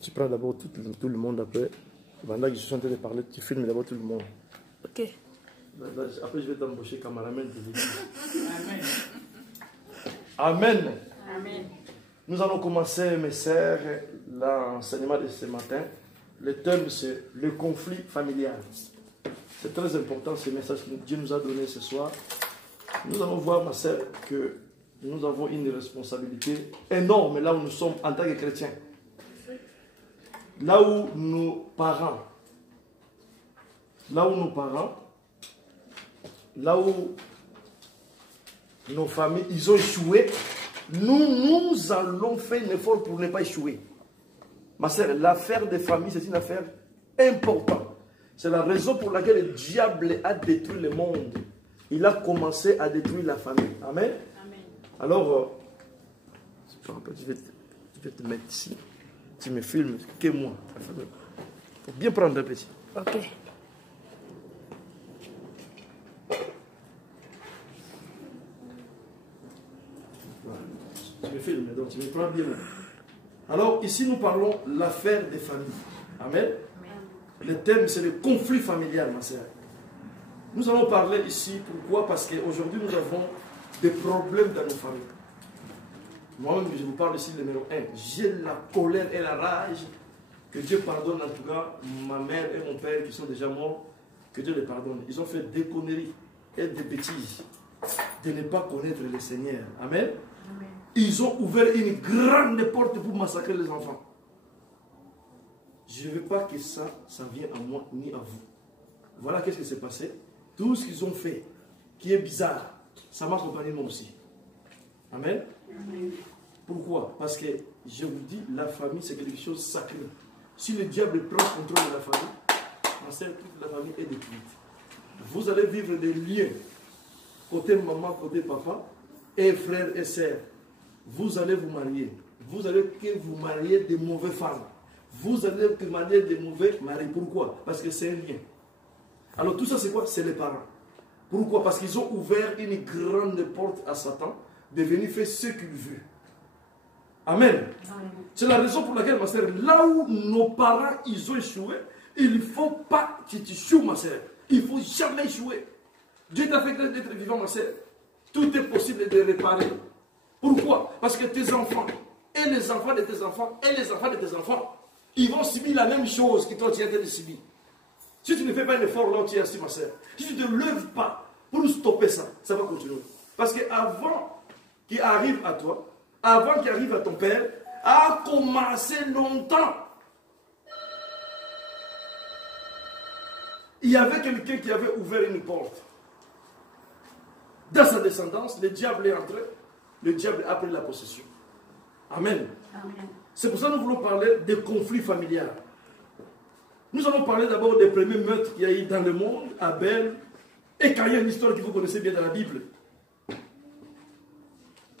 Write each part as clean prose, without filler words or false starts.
Tu prends d'abord tout le monde après. Pendant que je suis en train de parler, tu filmes d'abord tout le monde. Ok. Après, je vais t'embaucher cameraman de l'église. Amen. Amen. Amen. Nous allons commencer, mes sœurs, l'enseignement de ce matin. Le thème, c'est le conflit familial. C'est très important ce message que Dieu nous a donné ce soir. Nous allons voir, ma sœur, que nous avons une responsabilité énorme là où nous sommes en tant que chrétiens. Là où nos parents, là où nos familles, ils ont échoué, nous allons faire un effort pour ne pas échouer. Ma sœur, l'affaire des familles, c'est une affaire importante. C'est la raison pour laquelle le diable a détruit le monde. Il a commencé à détruire la famille. Amen. Amen. Alors, je vais te mettre ici. Tu me filmes que moi. Il faut bien prendre un petit. Ok. Voilà. Tu me filmes, donc tu me prends bien. Alors, ici, nous parlons de l'affaire des familles. Amen. Amen. Le thème, c'est le conflit familial, ma sœur. Nous allons parler ici, pourquoi? Parce qu'aujourd'hui, nous avons des problèmes dans nos familles. Moi-même, je vous parle ici numéro 1. J'ai la colère et la rage. Que Dieu pardonne en tout cas ma mère et mon père qui sont déjà morts. Que Dieu les pardonne. Ils ont fait des conneries et des bêtises de ne pas connaître le Seigneur. Amen. Amen. Ils ont ouvert une grande porte pour massacrer les enfants. Je ne veux pas que ça vienne à moi ni à vous. Voilà qu'est-ce qui s'est passé. Tout ce qu'ils ont fait, qui est bizarre, ça m'a accompagné moi aussi. Amen. Amen. Pourquoi? Parce que je vous dis, la famille c'est quelque chose de sacré. Si le diable prend contrôle de la famille, ma sœur, toute la famille est détruite. Vous allez vivre des liens, côté maman, côté papa, et frères et sœurs. Vous allez vous marier. Vous allez que vous marier des mauvaises femmes. Vous allez que marier des mauvais maris. Pourquoi? Parce que c'est un lien. Alors tout ça c'est quoi? C'est les parents. Pourquoi? Parce qu'ils ont ouvert une grande porte à Satan de venir faire ce qu'il veut. Amen. C'est la raison pour laquelle, ma sœur, là où nos parents ils ont échoué, il ne faut pas que tu échoues, ma sœur. Il ne faut jamais échouer. Dieu t'a fait d'être vivant, ma sœur. Tout est possible de réparer. Pourquoi? Parce que tes enfants, et les enfants de tes enfants, et les enfants de tes enfants, ils vont subir la même chose que toi tu es en train de subir. Si tu ne fais pas un effort là où tu es assis, ma sœur, si tu ne te lèves pas pour stopper ça, ça va continuer. Parce qu'avant qu'il arrive à toi, avant qu'il arrive à ton père, a commencé longtemps. Il y avait quelqu'un qui avait ouvert une porte. Dans sa descendance, le diable est entré, le diable a pris la possession. Amen. Amen. C'est pour ça que nous voulons parler des conflits familiaux. Nous allons parler d'abord des premiers meurtres qu'il y a eu dans le monde, Abel et Caïn, une histoire que vous connaissez bien dans la Bible.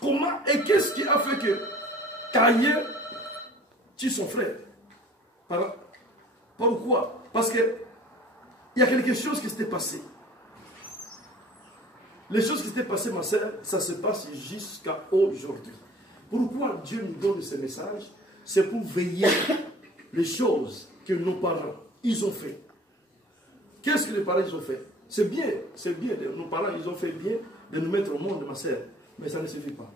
Comment et qu'est-ce qui a fait que Caïn tue son frère? Pourquoi? Parce qu'il y a quelque chose qui s'était passé. Les choses qui s'étaient passées, ma sœur, ça se passe jusqu'à aujourd'hui. Pourquoi Dieu nous donne ce message? C'est pour veiller les choses que nos parents, ils ont fait. Qu'est-ce que les parents, ils ont fait? C'est bien. Nos parents, ils ont fait bien de nous mettre au monde, ma sœur. Mais ça ne suffit pas.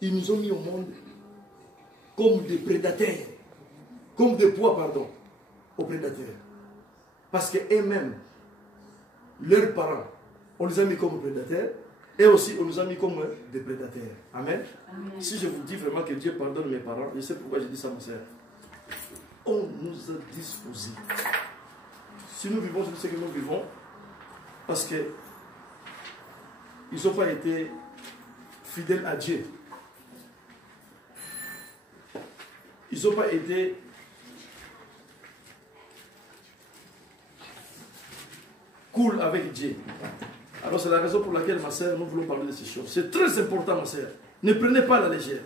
Ils nous ont mis au monde comme des prédateurs. Comme des proies, pardon, aux prédateurs. Parce qu'eux-mêmes, leurs parents, on les a mis comme prédateurs. Et aussi, on nous a mis comme des prédateurs. Amen. Amen. Si je vous dis vraiment que Dieu pardonne mes parents, je sais pourquoi je dis ça, ma sœur. On nous a disposés. Si nous vivons ce que nous vivons, parce que ils n'ont pas été fidèles à Dieu. Ils n'ont pas été cool avec Dieu. Alors c'est la raison pour laquelle, ma sœur, nous voulons parler de ces choses. C'est très important, ma sœur. Ne prenez pas à la légère.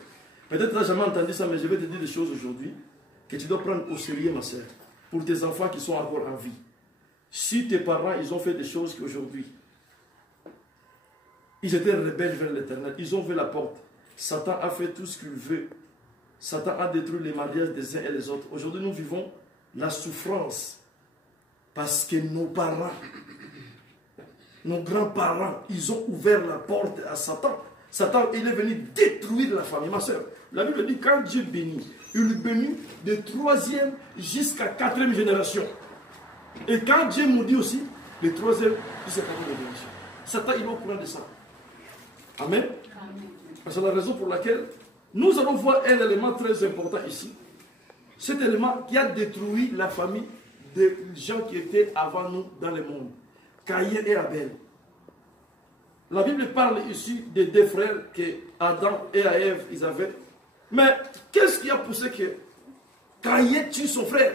Peut-être que tu n'as jamais entendu ça, mais je vais te dire des choses aujourd'hui que tu dois prendre au sérieux, ma sœur, pour tes enfants qui sont encore en vie. Si tes parents, ils ont fait des choses qu'aujourd'hui, ils étaient rebelles vers l'Éternel, ils ont ouvert la porte. Satan a fait tout ce qu'il veut Satan a détruit les mariages des uns et des autres. Aujourd'hui, nous vivons la souffrance parce que nos parents, nos grands-parents, ils ont ouvert la porte à Satan. Satan, il est venu détruire la famille. Ma soeur, la Bible dit quand Dieu bénit, il bénit de 3e jusqu'à 4e génération. Et quand Dieu maudit aussi, de 3e jusqu'à 4e génération. Satan, il est au courant de ça. Amen. C'est la raison pour laquelle nous allons voir un élément très important ici. Cet élément qui a détruit la famille des gens qui étaient avant nous dans le monde. Caïn et Abel. La Bible parle ici des deux frères que Adam et Ève ils avaient. Mais qu'est-ce qui a poussé que Caïn tue son frère?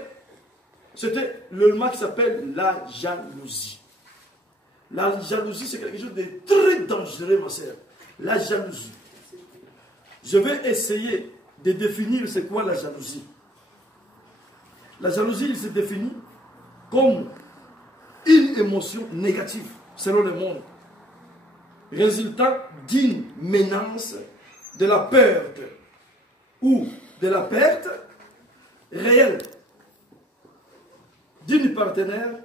C'était l'élément qui s'appelle la jalousie. La jalousie, c'est quelque chose de très dangereux, ma sœur. La jalousie. Je vais essayer de définir c'est quoi la jalousie. La jalousie, il se définit comme une émotion négative, selon le monde, résultat d'une menace de la perte ou de la perte réelle d'une partenaire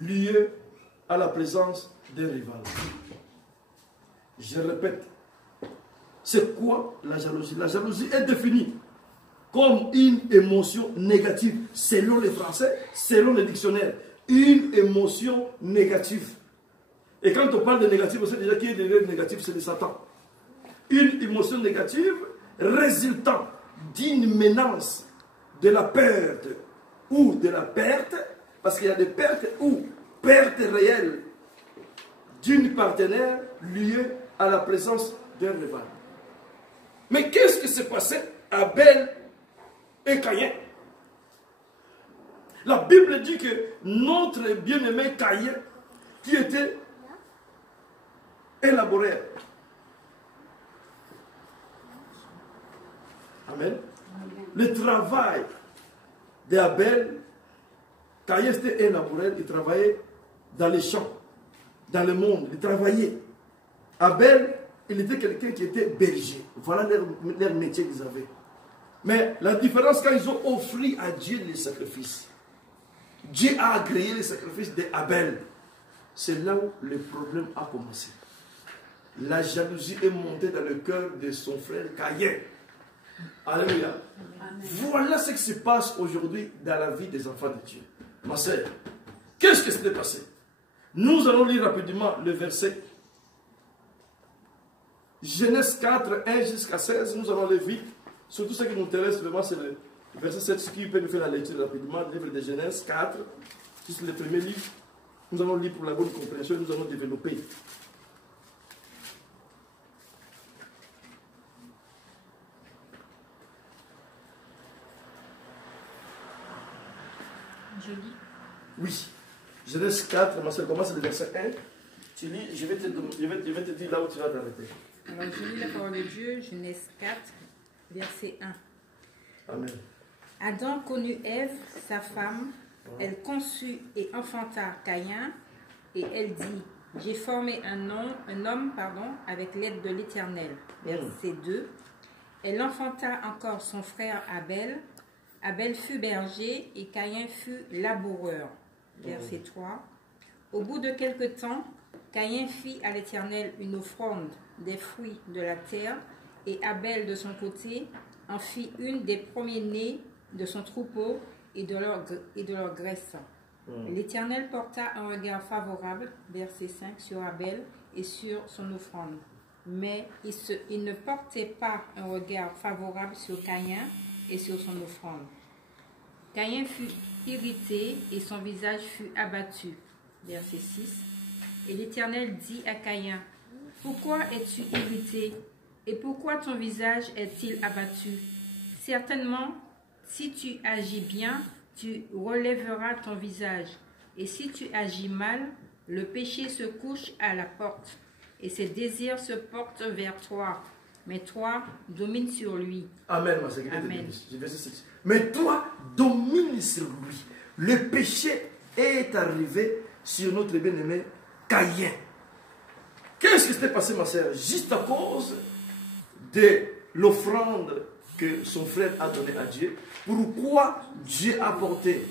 liée à la présence d'un rival. Je répète, c'est quoi la jalousie? La jalousie est définie comme une émotion négative, selon les Français, selon les dictionnaires. Une émotion négative. Et quand on parle de négatif, on sait déjà qui est négatif, c'est le Satan. Une émotion négative résultant d'une menace de la perte ou de la perte, parce qu'il y a des pertes ou perte réelle d'une partenaire liée à la présence d'un rival. Mais qu'est-ce qui s'est passé à Abel et Caïn? La Bible dit que notre bien-aimé Caïn, qui était élaboré. Amen. Le travail d'Abel, Caïn était élaboré, il travaillait dans les champs, dans le monde, il travaillait. Abel, il était quelqu'un qui était berger. Voilà leur métier qu'ils avaient. Mais la différence, quand ils ont offert à Dieu les sacrifices, Dieu a agréé les sacrifices d'Abel. C'est là où le problème a commencé. La jalousie est montée dans le cœur de son frère Caïn. Alléluia. Voilà ce qui se passe aujourd'hui dans la vie des enfants de Dieu. Ma sœur, qu'est-ce qui s'est passé? Nous allons lire rapidement le verset. Genèse 4, 1 jusqu'à 16. Nous allons aller vite. Surtout ce qui nous intéresse vraiment, c'est le verset 7. Ce qui peut nous faire la lecture rapidement. Le livre de Genèse 4. C'est le premier livre. Nous allons lire pour la bonne compréhension. Nous allons développer. Je lis. Oui. Genèse 4, ma soeur, commence le verset 1. Tu lis, je vais te dire là où tu vas t'arrêter. Alors, je lis la parole de Dieu, Genèse 4, verset 1. Amen. Adam connut Ève, sa femme, elle conçut et enfanta Caïn, et elle dit, j'ai formé un homme, avec l'aide de l'Éternel. Verset 2. Elle enfanta encore son frère Abel. Abel fut berger et Caïn fut laboureur. Verset 3. Au bout de quelque temps, Caïn fit à l'Éternel une offrande des fruits de la terre, et Abel de son côté en fit une des premiers-nés de son troupeau et de leur graisse. L'Éternel porta un regard favorable, verset 5, sur Abel et sur son offrande. Mais il ne portait pas un regard favorable sur Caïn et sur son offrande. Caïn fut irrité et son visage fut abattu. Verset 6. Et l'Éternel dit à Caïn, pourquoi es-tu irrité et pourquoi ton visage est-il abattu? Certainement, si tu agis bien, tu relèveras ton visage. Et si tu agis mal, le péché se couche à la porte et ses désirs se portent vers toi. Mais toi, domine sur lui. Amen, ma sœur. Amen. Mais toi, domine sur lui. Le péché est arrivé sur notre bien-aimé Caïn. Qu'est-ce qui s'est passé, ma sœur? Juste à cause de l'offrande que son frère a donné à Dieu. Pourquoi Dieu a porté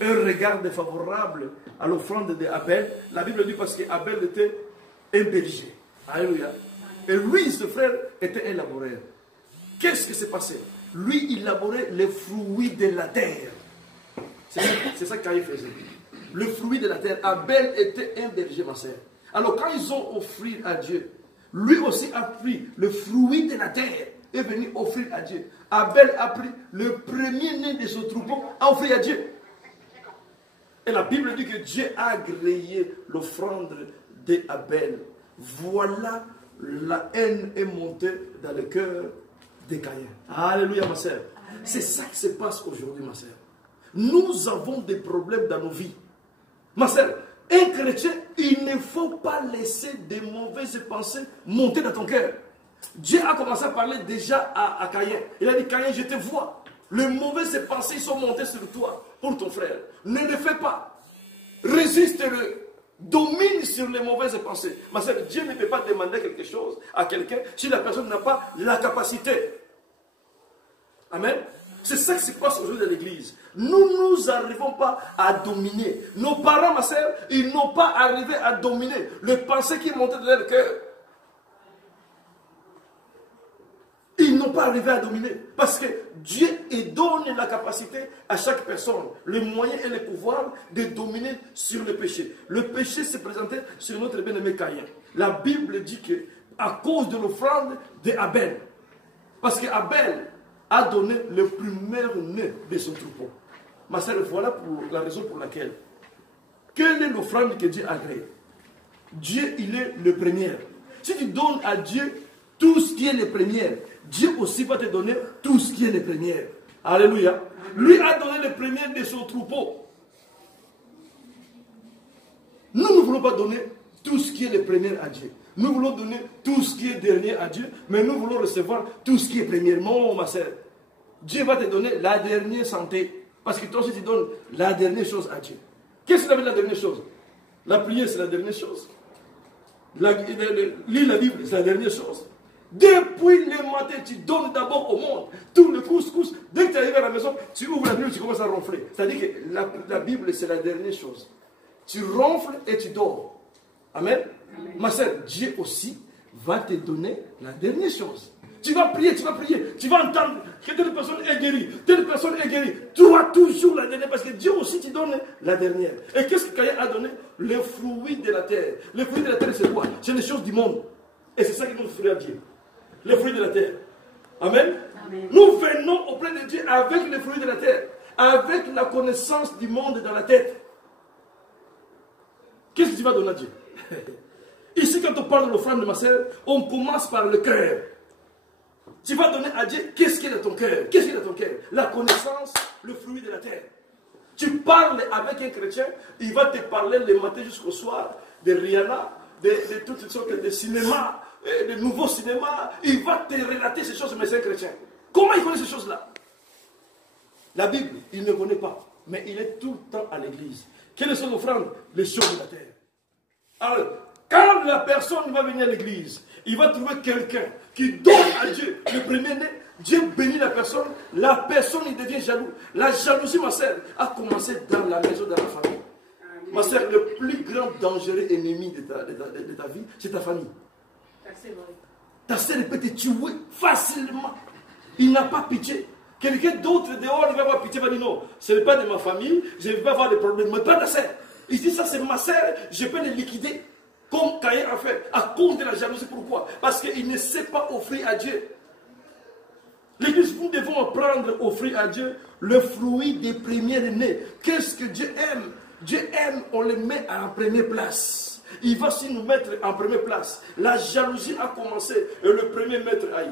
un regard défavorable à l'offrande d'Abel? La Bible dit parce qu'Abel était un berger. Alléluia. Et lui, ce frère, était un laboureur. Qu'est-ce qui s'est passé? Lui, il labourait les fruits de la terre. C'est ça qu'Aïe faisait. Le fruit de la terre. Abel était un berger, ma sœur. Alors quand ils ont offert à Dieu, lui aussi a pris le fruit de la terre et est venu offrir à Dieu. Abel a pris le premier-né de son troupeau à offrir à Dieu. Et la Bible dit que Dieu a agréé l'offrande d'Abel. Voilà, la haine est montée dans le cœur de Caïn. Alléluia, ma sœur. C'est ça qui se passe aujourd'hui, ma sœur. Nous avons des problèmes dans nos vies. Ma sœur, un chrétien, il ne faut pas laisser des mauvaises pensées monter dans ton cœur. Dieu a commencé à parler déjà à Caïn. Il a dit, Caïn, je te vois. Les mauvaises pensées sont montées sur toi pour ton frère. Ne le fais pas. Résiste-le. Domine sur les mauvaises pensées. Ma sœur, Dieu ne peut pas demander quelque chose à quelqu'un si la personne n'a pas la capacité. Amen. C'est ça qui se passe aujourd'hui dans l'église. Nous n'arrivons pas à dominer. Nos parents, ma sœur, ils n'ont pas arrivé à dominer le pensée qui est monté dans leur cœur. Ils n'ont pas arrivé à dominer. Parce que Dieu donne la capacité à chaque personne, le moyen et le pouvoir de dominer sur le péché. Le péché s'est présenté sur notre bien-aimé Caïn. La Bible dit que à cause de l'offrande d'Abel, parce qu'Abel a donné le premier-né de son troupeau. Ma sœur, voilà pour la raison pour laquelle. Quelle est l'offrande que Dieu a créée? Dieu, il est le premier. Si tu donnes à Dieu tout ce qui est le premier, Dieu aussi va te donner tout ce qui est le premier. Alléluia. Lui a donné le premier de son troupeau. Nous ne voulons pas donner tout ce qui est le premier à Dieu. Nous voulons donner tout ce qui est dernier à Dieu, mais nous voulons recevoir tout ce qui est premier. Non, ma sœur. Dieu va te donner la dernière santé. Parce que toi aussi, tu donnes la dernière chose à Dieu. Qu'est-ce que ça veut dire la dernière chose? La prière, c'est la dernière chose. Lire la Bible, c'est la dernière chose. Depuis le matin, tu donnes d'abord au monde tout le couscous. Dès que tu arrives à la maison, tu ouvres la Bible, tu commences à ronfler. C'est-à-dire que la Bible, c'est la dernière chose. Tu ronfles et tu dors. Amen. Ma sœur, Dieu aussi va te donner la dernière chose. Tu vas prier, tu vas entendre que telle personne est guérie, telle personne est guérie. Tu auras toujours la dernière, parce que Dieu aussi te donne la dernière. Et qu'est-ce que Caïn a donné? Les fruits de la terre. Les fruits de la terre, c'est quoi? C'est les choses du monde. Et c'est ça qui nous offre à Dieu. Les fruits de la terre. Amen. Amen. Nous venons auprès de Dieu avec les fruits de la terre, avec la connaissance du monde dans la tête. Qu'est-ce que tu vas donner à Dieu? Ici, quand on parle de l'offrande de ma sœur, on commence par le cœur. Tu vas donner à Dieu, qu'est-ce qu'il y a dans ton cœur? Qu'est-ce qu'il y a dans ton cœur? La connaissance, le fruit de la terre. Tu parles avec un chrétien, il va te parler le matin jusqu'au soir de Rihanna, de toutes sortes de cinémas, de nouveaux cinémas. Il va te relater ces choses, mais c'est un chrétien. Comment il connaît ces choses-là? La Bible, il ne connaît pas, mais il est tout le temps à l'église. Quelles sont les offrandes? Les choses de la terre. Alors, quand la personne va venir à l'église, il va trouver quelqu'un qui donne à Dieu le premier-né. Dieu bénit la personne il devient jaloux. La jalousie, ma sœur, a commencé dans la maison, dans la famille. Ma sœur, le plus grand dangereux ennemi de ta vie, c'est ta famille. Ta sœur peut te tuer facilement. Il n'a pas pitié. Quelqu'un d'autre dehors, il va avoir pitié, il va dire non, ce n'est pas de ma famille, je ne vais pas avoir de problème, mais pas ta sœur. Il dit ça, c'est ma sœur, je peux les liquider. Comme Caïn a fait, à cause de la jalousie. Pourquoi? Parce qu'il ne sait pas offrir à Dieu. L'église, nous devons apprendre à offrir à Dieu le fruit des premiers-nés. Qu'est-ce que Dieu aime? Dieu aime, on le met à la première place. Il va aussi nous mettre en première place. La jalousie a commencé et le premier maître haï.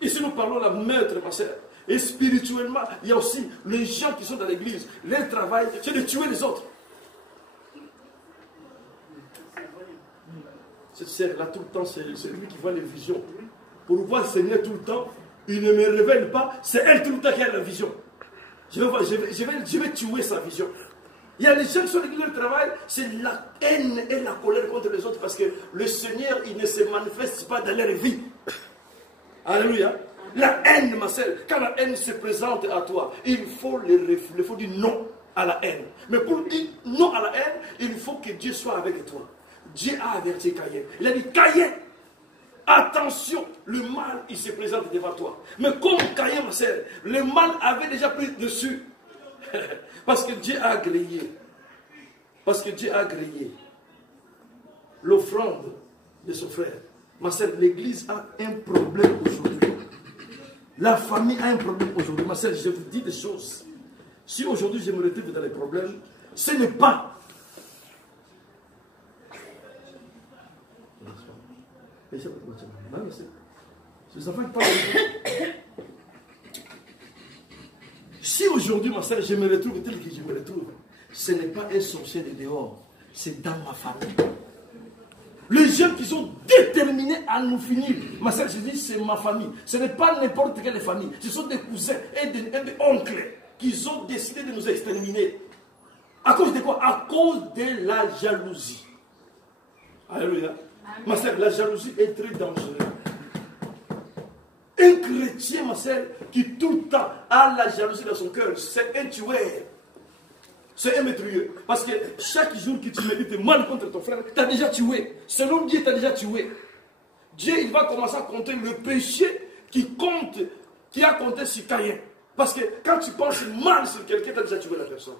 Ici, nous parlons de la maître, ma sœur. Et spirituellement, il y a aussi les gens qui sont dans l'église. Leur travail, c'est de tuer les autres. Cette sœur-là, tout le temps, c'est lui qui voit les visions. Pour voir le Seigneur tout le temps, il ne me révèle pas, c'est elle tout le temps qui a la vision. Je vais tuer sa vision. Il y a des gens sur lesquels le travail, c'est la haine et la colère contre les autres parce que le Seigneur, il ne se manifeste pas dans leur vie. Alléluia. La haine, ma sœur, quand la haine se présente à toi, il faut dire non à la haine. Mais pour dire non à la haine, il faut que Dieu soit avec toi. Dieu a averti Caïn. Il a dit, Caïn, attention, le mal, il se présente devant toi. Mais comme Caïn, ma sœur, le mal avait déjà pris dessus. Parce que Dieu a agréé. Parce que Dieu a agréé l'offrande de son frère. Ma sœur, l'église a un problème aujourd'hui. La famille a un problème aujourd'hui. Ma sœur, je vous dis des choses. Si aujourd'hui je me retrouve dans les problèmes, ce n'est pas. Si aujourd'hui, ma sœur, je me retrouve tel que je me retrouve, ce n'est pas un sorcier de dehors, c'est dans ma famille. Les gens qui sont déterminés à nous finir, ma sœur, je dis, c'est ma famille. Ce n'est pas n'importe quelle famille. Ce sont des cousins et des oncles qui ont décidé de nous exterminer. À cause de quoi? À cause de la jalousie. Alléluia. Ma sœur, la jalousie est très dangereuse. Un chrétien, ma sœur, qui tout le temps a la jalousie dans son cœur, c'est un tueur. C'est un meurtrier. Parce que chaque jour que tu médites mal contre ton frère, tu as déjà tué. Selon Dieu, tu as déjà tué. Dieu, il va commencer à compter le péché qui a compté sur Caïn. Parce que quand tu penses mal sur quelqu'un, tu as déjà tué la personne.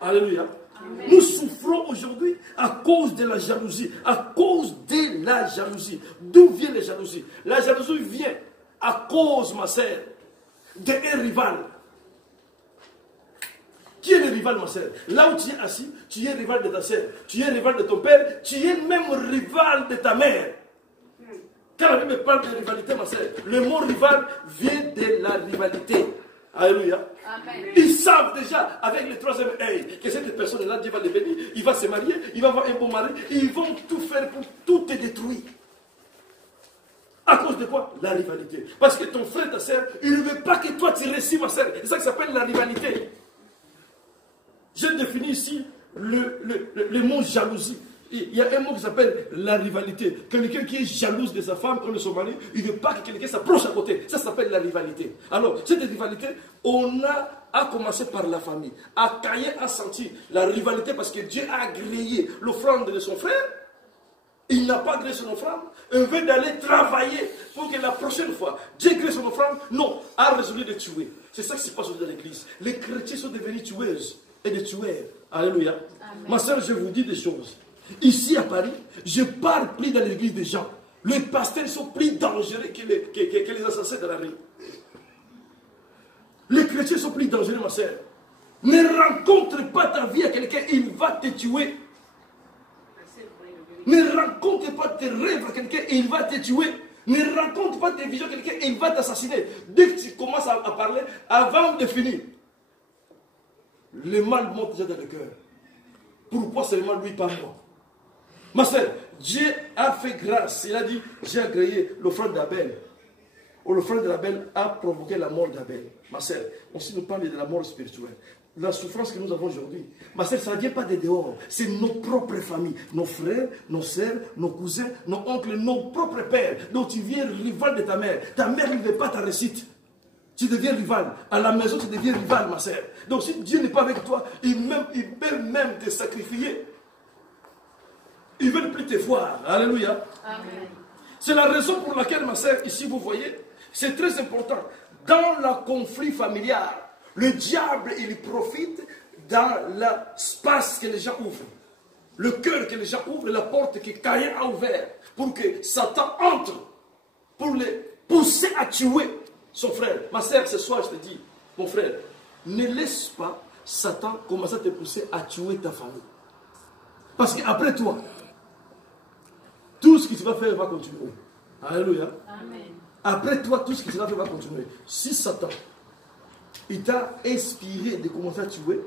Alléluia. Amen. Nous souffrons aujourd'hui à cause de la jalousie. À cause de la jalousie. D'où vient la jalousie? La jalousie vient à cause, ma sœur, d'un rival. Qui est le rival, ma sœur? Là où tu es assis, tu es rival de ta sœur, tu es rival de ton père, tu es même rival de ta mère. Quand la Bible parle de rivalité, ma sœur, le mot rival vient de la rivalité. Alléluia. Amen. Ils savent déjà, avec le troisième œil, que cette personne-là, Dieu va le bénir, il va se marier, il va avoir un bon mari, et ils vont tout faire pour tout te détruire. À cause de quoi? La rivalité. Parce que ton frère, ta sœur, il ne veut pas que toi tu réussisses, ma sœur. C'est ça qui s'appelle la rivalité. J'ai défini ici le mot jalousie. Il y a un mot qui s'appelle la rivalité. Quelqu'un qui est jalouse de sa femme ou de son mari, il ne veut pas que quelqu'un s'approche à côté. Ça s'appelle la rivalité. Alors, cette rivalité, on a commencé par la famille. Caïn a senti la rivalité parce que Dieu a agréé l'offrande de son frère. Il n'a pas agréé son offrande. Il veut d'aller travailler pour que la prochaine fois, Dieu agrée son offrande. Non, a résolu de tuer. C'est ça qui se passe dans l'église. Les chrétiens sont devenus tueuses et des tueurs. Alléluia. Amen. Ma soeur, je vous dis des choses. Ici à Paris, je parle plus dans l'église des gens. Les pasteurs sont plus dangereux que les assassins de la rue. Les chrétiens sont plus dangereux, ma soeur. Ne rencontre pas ta vie à quelqu'un, il va te tuer. Ne rencontre pas tes rêves à quelqu'un, il va te tuer. Ne rencontre pas tes visions à quelqu'un, il va t'assassiner. Dès que tu commences à parler, avant de finir, le mal monte déjà dans le cœur. Pourquoi seulement lui, pas moi? Ma soeur, Dieu a fait grâce. Il a dit, j'ai agréé l'offrande d'Abel. L'offrande d'Abel a provoqué la mort d'Abel. Ma soeur, on s'y nous parle de la mort spirituelle. La souffrance que nous avons aujourd'hui. Ma soeur, ça ne vient pas de dehors. C'est nos propres familles. Nos frères, nos sœurs, nos cousins, nos oncles, nos propres pères. Donc tu viens rival de ta mère. Ta mère ne veut pas ta réussite. Tu deviens rival. À la maison, tu deviens rival, ma soeur. Donc si Dieu n'est pas avec toi, il peut même te sacrifier. Ils ne veulent plus te voir. Alléluia. C'est la raison pour laquelle, ma soeur, ici, vous voyez, c'est très important. Dans le conflit familial, le diable, il profite dans l'espace que les gens ouvrent. Le cœur que les gens ouvrent, la porte que Caïn a ouverte pour que Satan entre, pour les pousser à tuer son frère. Ma soeur, ce soir, je te dis, mon frère, ne laisse pas Satan commencer à te pousser à tuer ta famille. Parce qu'après toi, tout ce que tu vas faire va continuer. Alléluia. Amen. Après toi, tout ce que tu vas faire va continuer. Si Satan, il t'a inspiré de commencer à tuer,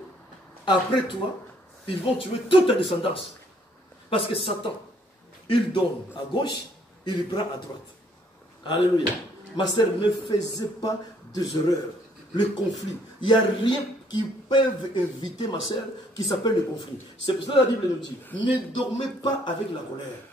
après toi, ils vont tuer toute ta descendance. Parce que Satan, il donne à gauche, il prend à droite. Alléluia. Ma sœur, ne faisait pas des erreurs. Le conflit. Il n'y a rien qui peut éviter, ma sœur, qui s'appelle le conflit. C'est pour ça que la Bible nous dit, ne dormez pas avec la colère.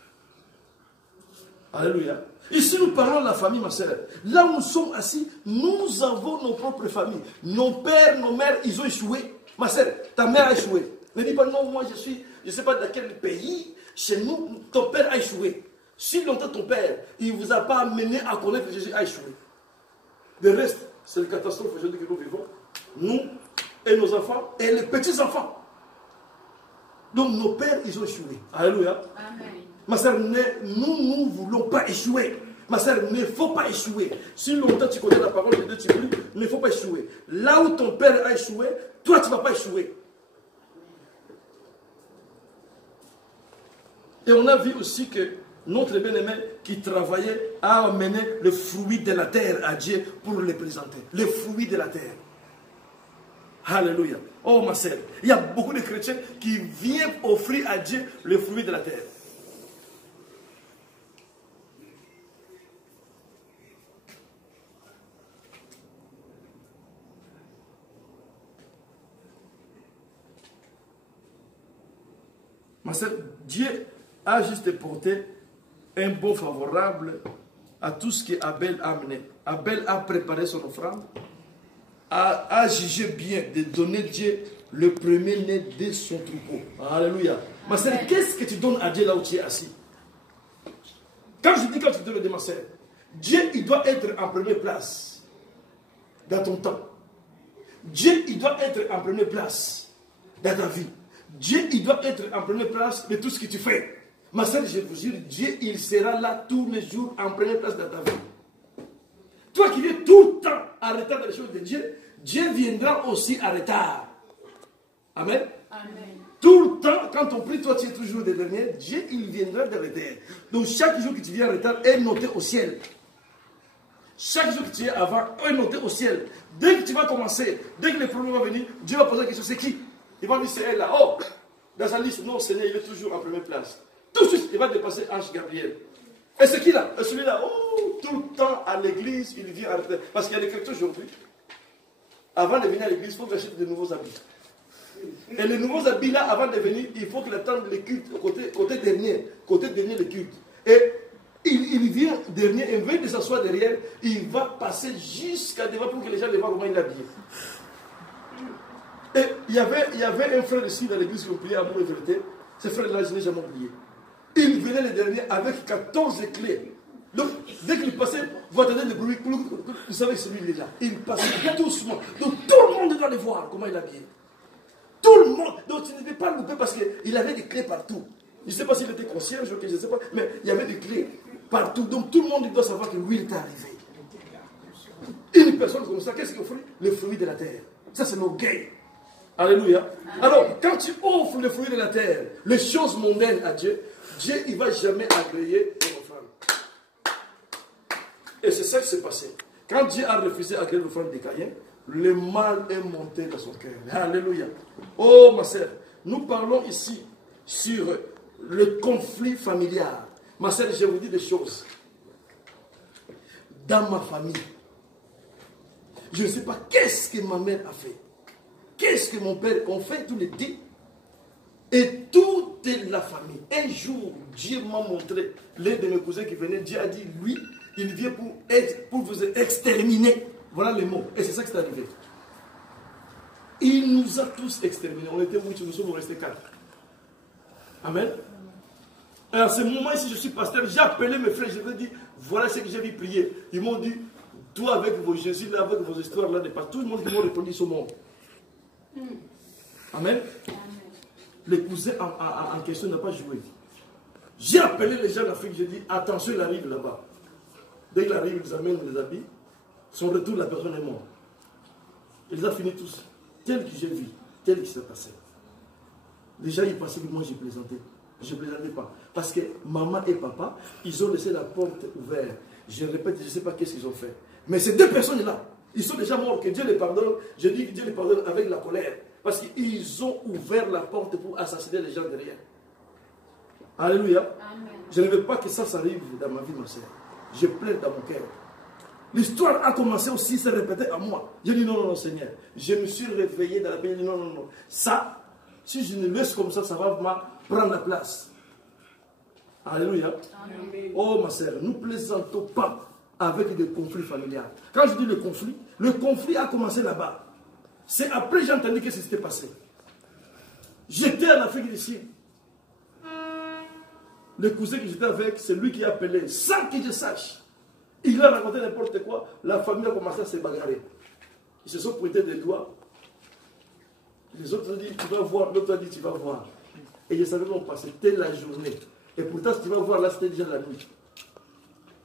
Alléluia. Ici, nous parlons de la famille, ma soeur. Là où nous sommes assis, nous avons nos propres familles. Nos pères, nos mères, ils ont échoué. Ma soeur, ta mère a échoué. Ne dis pas non, moi je ne sais pas dans quel pays. Chez nous, ton père a échoué. Si longtemps ton père, il ne vous a pas amené à connaître que Jésus a échoué. Le reste, c'est la catastrophe aujourd'hui que nous vivons. Nous et nos enfants et les petits-enfants. Donc nos pères, ils ont échoué. Alléluia. Amen. Ma soeur, nous ne voulons pas échouer. Ma soeur, il ne faut pas échouer. Si longtemps tu connais la parole de Dieu, tu pries, il ne faut pas échouer. Là où ton père a échoué, toi tu ne vas pas échouer. Et on a vu aussi que notre bien-aimé qui travaillait a amené le fruit de la terre à Dieu pour le présenter. Le fruit de la terre. Alléluia. Oh ma soeur, il y a beaucoup de chrétiens qui viennent offrir à Dieu le fruit de la terre. Ma soeur, Dieu a juste porté un bon favorable à tout ce que Abel a amené. Abel a préparé son offrande, a jugé bien de donner Dieu le premier-né de son troupeau. Alléluia. Ma soeur, qu'est-ce que tu donnes à Dieu là où tu es assis? Quand tu donnes à Dieu, ma soeur, Dieu, il doit être en première place dans ton temps. Dieu, il doit être en première place dans ta vie. Dieu, il doit être en première place de tout ce que tu fais. Ma soeur, je vous jure, Dieu, il sera là tous les jours en première place dans ta vie. Toi qui viens tout le temps en retard dans les choses de Dieu, Dieu viendra aussi en retard. Amen. Amen. Tout le temps, quand on prie, toi tu es toujours le dernier, Dieu, il viendra de retard. Donc chaque jour que tu viens en retard est noté au ciel. Chaque jour que tu es avant est noté au ciel. Dès que tu vas commencer, dès que le problème va venir, Dieu va poser la question, c'est qui? Il va dire, c'est elle là. Oh, dans sa liste, non, Seigneur, il est toujours en première place. Tout de suite, il va dépasser Ange Gabriel. Et c'est qui là? Et celui-là, oh, tout le temps à l'église, il vient en retard. Parce qu'il y a des chrétiens aujourd'hui. Avant de venir à l'église, il faut que j'achète de nouveaux habits. Et les nouveaux habits là, avant de venir, il faut qu'il attende les cultes côté dernier le culte. Et il vient dernier, et veut de s'asseoir derrière, il va passer jusqu'à devant pour que les gens le voient comment il est habillé. Et il y avait un frère ici dans l'église qui nous priait à mon vérité. Ce frère-là, je n'ai jamais oublié. Il venait le dernier avec 14 clés. Donc, dès qu'il passait, vous entendez le bruit, vous savez que celui là. Il passait doucement. Donc, tout le monde doit le voir comment il est habillé. Tout le monde. Donc, tu ne devais pas le louper parce qu'il avait des clés partout. Je ne sais pas s'il était concierge, je ne sais pas, mais il y avait des clés partout. Donc, tout le monde doit savoir que lui, il est arrivé. Une personne comme ça, qu'est-ce qu'il offre? Le fruit de la terre. Ça, c'est l'orgueil. Alléluia. Alors, quand tu offres le fruit de la terre, les choses mondaines à Dieu, Dieu, il ne va jamais agréer ton offrande. Et c'est ça qui s'est passé. Quand Dieu a refusé d'agréer l'offrande de Caïn, le mal est monté dans son cœur. Alléluia. Oh, ma soeur, nous parlons ici sur le conflit familial. Ma soeur, je vous dis des choses. Dans ma famille, je ne sais pas qu'est-ce que ma mère a fait. Qu'est-ce que mon père a fait tous les deux? Et toute la famille. Un jour, Dieu m'a montré l'un de mes cousins qui venait. Dieu a dit, lui, il vient pour vous exterminer. Voilà les mots. Et c'est ça qui est arrivé. Il nous a tous exterminés. On était 8, nous sommes restés 4. Amen. Et à ce moment, si je suis pasteur, j'ai appelé mes frères. Je leur ai dit, voilà ce que j'ai vu prier. Ils m'ont dit, toi avec vos Jésus, là, avec vos histoires, là, pas tout le monde qui m'a répondu ce mot. Amen. Le cousin en question n'a pas joué. J'ai appelé les gens d'Afrique, j'ai dit, attention, il arrive là-bas. Dès qu'il arrive, ils amènent les habits. Son retour, la personne est morte. Il les a finis tous. Tel que j'ai vu, tel qui s'est passé. Déjà, il passait, moi j'ai plaisanté. Je ne plaisantais pas. Parce que maman et papa, ils ont laissé la porte ouverte. Je répète, je ne sais pas qu'est-ce qu'ils ont fait. Mais ces deux personnes-là, ils sont déjà morts. Que Dieu les pardonne. Je dis que Dieu les pardonne avec la colère. Parce qu'ils ont ouvert la porte pour assassiner les gens derrière. Alléluia. Amen. Je ne veux pas que ça s'arrive dans ma vie, ma soeur. Je pleure dans mon cœur. L'histoire a commencé aussi, se répéter à moi. J'ai dit non, non, Seigneur. Je me suis réveillé dans la paix. J'ai dit non, non, non. Ça, si je ne laisse comme ça, ça va prendre la place. Alléluia. Amen. Oh ma sœur, nous ne plaisantons pas avec des conflits familiaux. Quand je dis le conflit a commencé là-bas. C'est après que j'ai entendu que ça s'était passé. J'étais en Afrique du Sud. Le cousin que j'étais avec, c'est lui qui a appelé, sans que je sache. Il a raconté n'importe quoi, la famille a commencé à se bagarrer. Ils se sont pointés des doigts. Les autres ont dit, tu vas voir, l'autre a dit, tu vas voir. Et je savais qu'on passait telle la journée. Et pourtant, si tu vas voir, là, c'était déjà la nuit.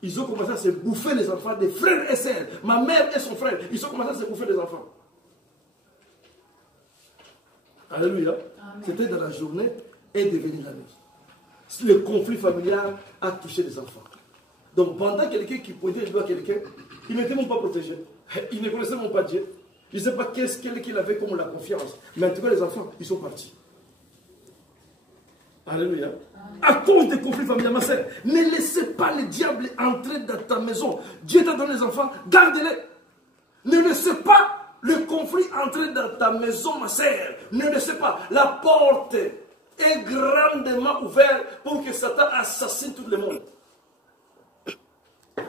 Ils ont commencé à se bouffer les enfants des frères et sœurs. Ma mère et son frère, ils ont commencé à se bouffer les enfants. Alléluia. C'était dans la journée et devenu la nuit. Le conflit familial a touché les enfants. Donc pendant quelqu'un qui pointait le doigt à quelqu'un, il n'était même pas protégé. Il ne connaissait même pas Dieu. Il ne sait pas qu'est-ce qu'il avait comme la confiance. Mais en tout cas, les enfants, ils sont partis. Alléluia. À cause des conflits familiaux, ma sœur, ne laissez pas le diable entrer dans ta maison. Dieu t'a donné les enfants, garde-les. Ne laissez pas le conflit entrer dans ta maison, ma sœur. Ne laissez pas. La porte est grandement ouverte pour que Satan assassine tout le monde.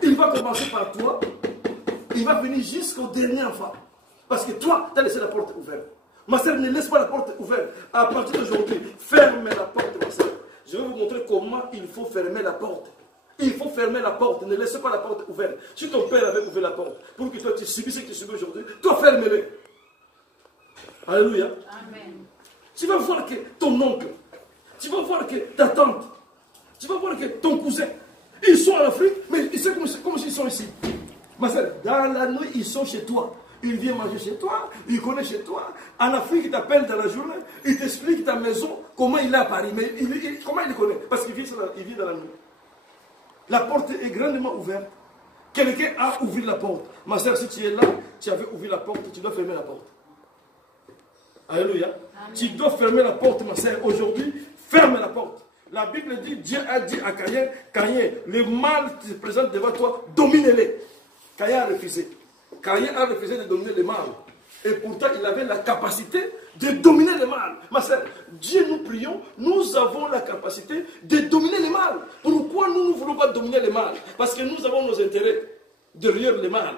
Il va commencer par toi. Il va venir jusqu'au dernier enfant. Parce que toi, tu as laissé la porte ouverte. Ma sœur, ne laisse pas la porte ouverte. À partir d'aujourd'hui, ferme la porte, ma sœur. Je vais vous montrer comment il faut fermer la porte. Il faut fermer la porte. Ne laisse pas la porte ouverte. Si ton père avait ouvert la porte, pour que toi tu subis ce que tu subis aujourd'hui, toi ferme-le. Alléluia. Amen. Tu vas voir que ton oncle, tu vas voir que ta tante, tu vas voir que ton cousin, ils sont en Afrique, mais ils sont comme s'ils sont ici. Ma soeur, dans la nuit, ils sont chez toi. Ils viennent manger chez toi, ils connaissent chez toi. En Afrique, ils t'appellent dans la journée, ils t'expliquent ta maison, comment il est à Paris. Mais comment il connaît? Parce qu'il vit dans la nuit. La porte est grandement ouverte. Quelqu'un a ouvert la porte. Ma soeur, si tu es là, tu avais ouvert la porte, tu dois fermer la porte. Alléluia. Amen. Tu dois fermer la porte, ma soeur. Aujourd'hui, ferme la porte. La Bible dit, Dieu a dit à Caïn, Caïn, le mal qui se présente devant toi, domine-les. Caïn a refusé. Caïn a refusé de dominer le mal. Et pourtant, il avait la capacité de dominer le mal. Ma sœur, Dieu, nous prions, nous avons la capacité de dominer le mal. Pourquoi nous ne voulons pas dominer le mal? Parce que nous avons nos intérêts derrière le mal.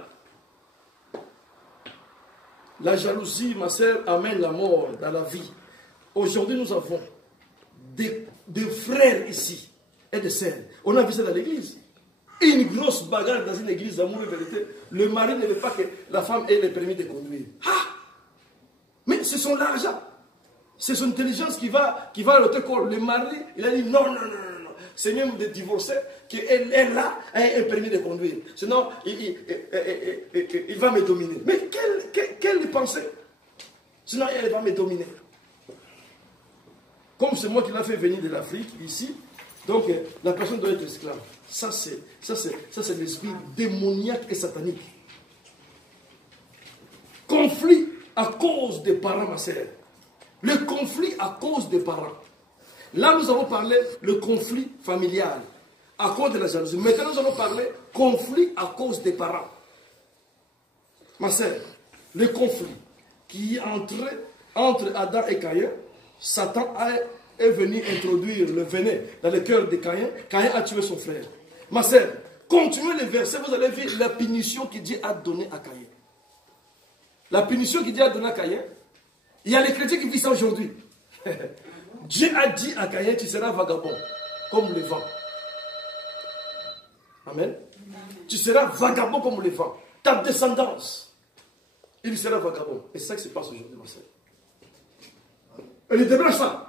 La jalousie, ma sœur, amène la mort dans la vie. Aujourd'hui, nous avons des frères ici et des sœurs. On a vu ça dans l'église. Une grosse bagarre dans une église d'amour et vérité. Le mari ne veut pas que la femme ait le permis de conduire. Ah! Mais c'est son argent. C'est son intelligence qui va à l'autre corps. Le mari, il a dit non. C'est même de divorcer qu'elle est là, elle a un permis de conduire. Sinon, il va me dominer. Mais quelle pensée? Sinon, elle va me dominer. Comme c'est moi qui l'ai fait venir de l'Afrique, ici, donc la personne doit être esclave. Ça, c'est l'esprit démoniaque et satanique. Conflit à cause des parents, ma sœur. Le conflit à cause des parents. Là, nous avons parlé le conflit familial à cause de la jalousie. Maintenant, nous allons parler conflit à cause des parents. Ma sœur, le conflit qui est entre Adam et Caïn, Satan est venu introduire le venin dans le cœur de Caïn. Caïn a tué son frère. Ma sœur, continuez les versets, vous allez voir la punition que Dieu a donnée à Caïn. La punition que Dieu a donnée à Caïn, il y a les chrétiens qui vivent ça aujourd'hui. Dieu a dit à Caïn, tu seras vagabond, comme le vent. Amen. Tu seras vagabond comme le vent. Ta descendance, il sera vagabond. Et c'est ça qui se passe aujourd'hui, ma sœur. Elle débranche ça.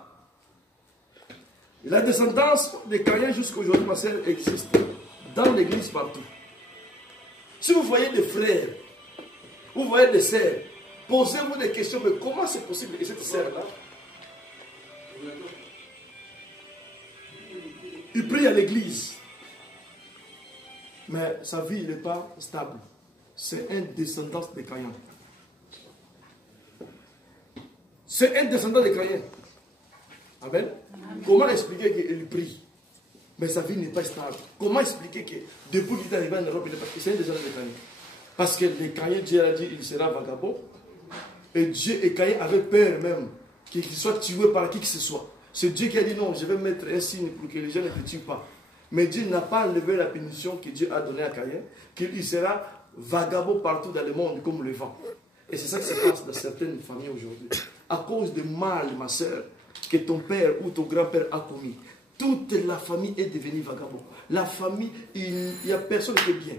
La descendance de Caïn jusqu'à aujourd'hui, ma sœur, existe dans l'église partout. Si vous voyez des frères, vous voyez des sœurs, posez-vous des questions, mais comment c'est possible que cette sœur-là, il prie à l'église, mais sa vie n'est pas stable. C'est un descendant de Caïn. C'est un descendant de Caïn. Amen. Comment expliquer qu'il prie, mais sa vie n'est pas stable? Comment expliquer que depuis qu'il est arrivé en Europe, c'est un descendant de Caïn? Parce que les Caïn, Dieu a dit il sera vagabond. Et Dieu et Caïn avaient peur même qu'il soit tué par qui que ce soit. C'est Dieu qui a dit non, je vais mettre un signe pour que les gens ne te tuent pas. Mais Dieu n'a pas enlevé la punition que Dieu a donnée à Caïn, qu'il sera vagabond partout dans le monde comme le vent. Et c'est ça qui se passe dans certaines familles aujourd'hui. À cause du mal, ma soeur, que ton père ou ton grand-père a commis, toute la famille est devenue vagabond. La famille, il n'y a personne qui est bien.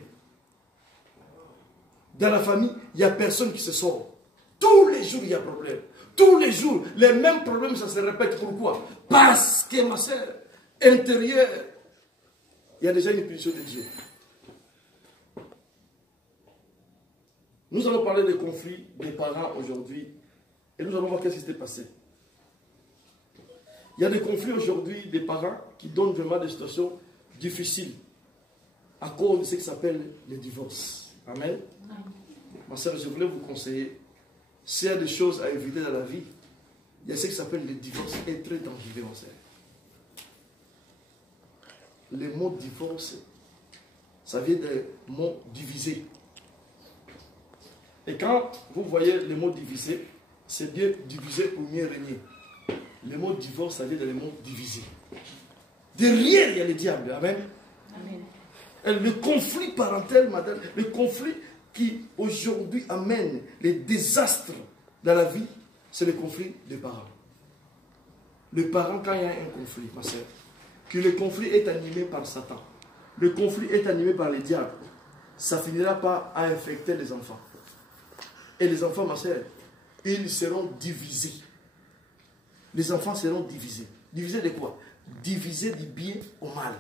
Dans la famille, il n'y a personne qui se sort. Tous les jours, il y a problème. Tous les jours, les mêmes problèmes, ça se répète. Pourquoi? Parce que, ma soeur, intérieur, il y a déjà une punition de Dieu. Nous allons parler des conflits des parents aujourd'hui. Et nous allons voir qu'est-ce qui s'est passé. Il y a des conflits aujourd'hui des parents qui donnent vraiment des situations difficiles à cause de ce qui s'appelle le divorce. Amen. Ma soeur, je voulais vous conseiller, s'il y a des choses à éviter dans la vie, il y a ce qui s'appelle le divorce. Est très dangereux, ma soeur. Le mot divorce, ça vient des mots divisés. Et quand vous voyez le mot divisé, c'est bien diviser pour mieux régner. Le mot divorce, ça vient des mots divisés. Derrière, il y a le diable. Amen. Amen. Le conflit parental, madame, le conflit qui aujourd'hui amène les désastres dans la vie, c'est le conflit des parents. Le parent, quand il y a un conflit, ma soeur, que le conflit est animé par Satan, le conflit est animé par le diable, ça finira par infecter les enfants. Et les enfants, ma soeur, ils seront divisés. Les enfants seront divisés. Divisés de quoi? Divisés du bien au mal.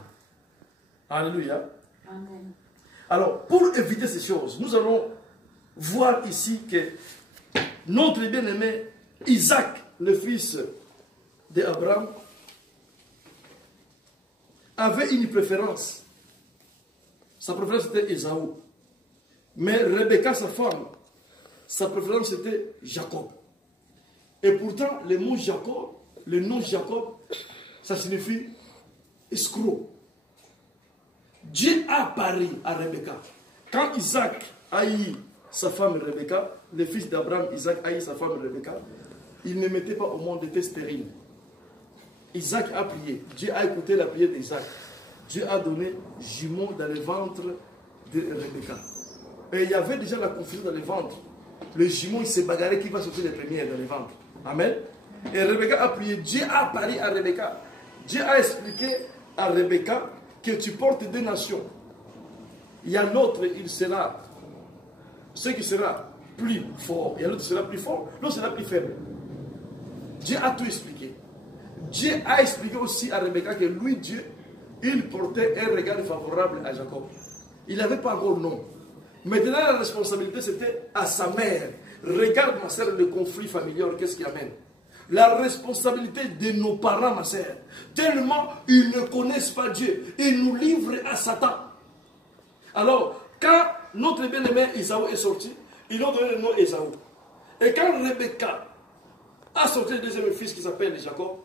Alléluia. Amen. Alors, pour éviter ces choses, nous allons voir ici que notre bien-aimé Isaac, le fils d'Abraham, avait une préférence. Sa préférence était Ésaü. Mais Rebecca, sa femme, sa préférence c'était Jacob. Et pourtant, le mot Jacob, le nom Jacob, ça signifie escroc. Dieu a apparu à Rebecca. Quand Isaac a eu sa femme Rebecca, le fils d'Abraham, Isaac a eu sa femme Rebecca, il ne mettait pas au monde, il était stérile. Isaac a prié. Dieu a écouté la prière d'Isaac. Dieu a donné jumeaux dans le ventre de Rebecca. Et il y avait déjà la confusion dans le ventre. Le jumeau, il s'est bagarré qui va sortir les premiers dans le ventre. Amen. Et Rebecca a prié. Dieu a apparu à Rebecca. Dieu a expliqué à Rebecca que tu portes deux nations. Il y a l'autre, il sera ce qui sera plus fort. Il y a l'autre qui sera plus fort, l'autre sera plus faible. Dieu a tout expliqué. Dieu a expliqué aussi à Rebecca que lui, Dieu, il portait un regard favorable à Jacob. Il n'avait pas encore nom. Maintenant, la responsabilité, c'était à sa mère. Regarde, ma soeur, le conflit familial, qu'est-ce qui amène? La responsabilité de nos parents, ma soeur. Tellement ils ne connaissent pas Dieu. Ils nous livrent à Satan. Alors, quand notre bien-aimé Ésaü est sorti, ils ont donné le nom Ésaü. Et quand Rebecca a sorti le deuxième fils qui s'appelle Jacob,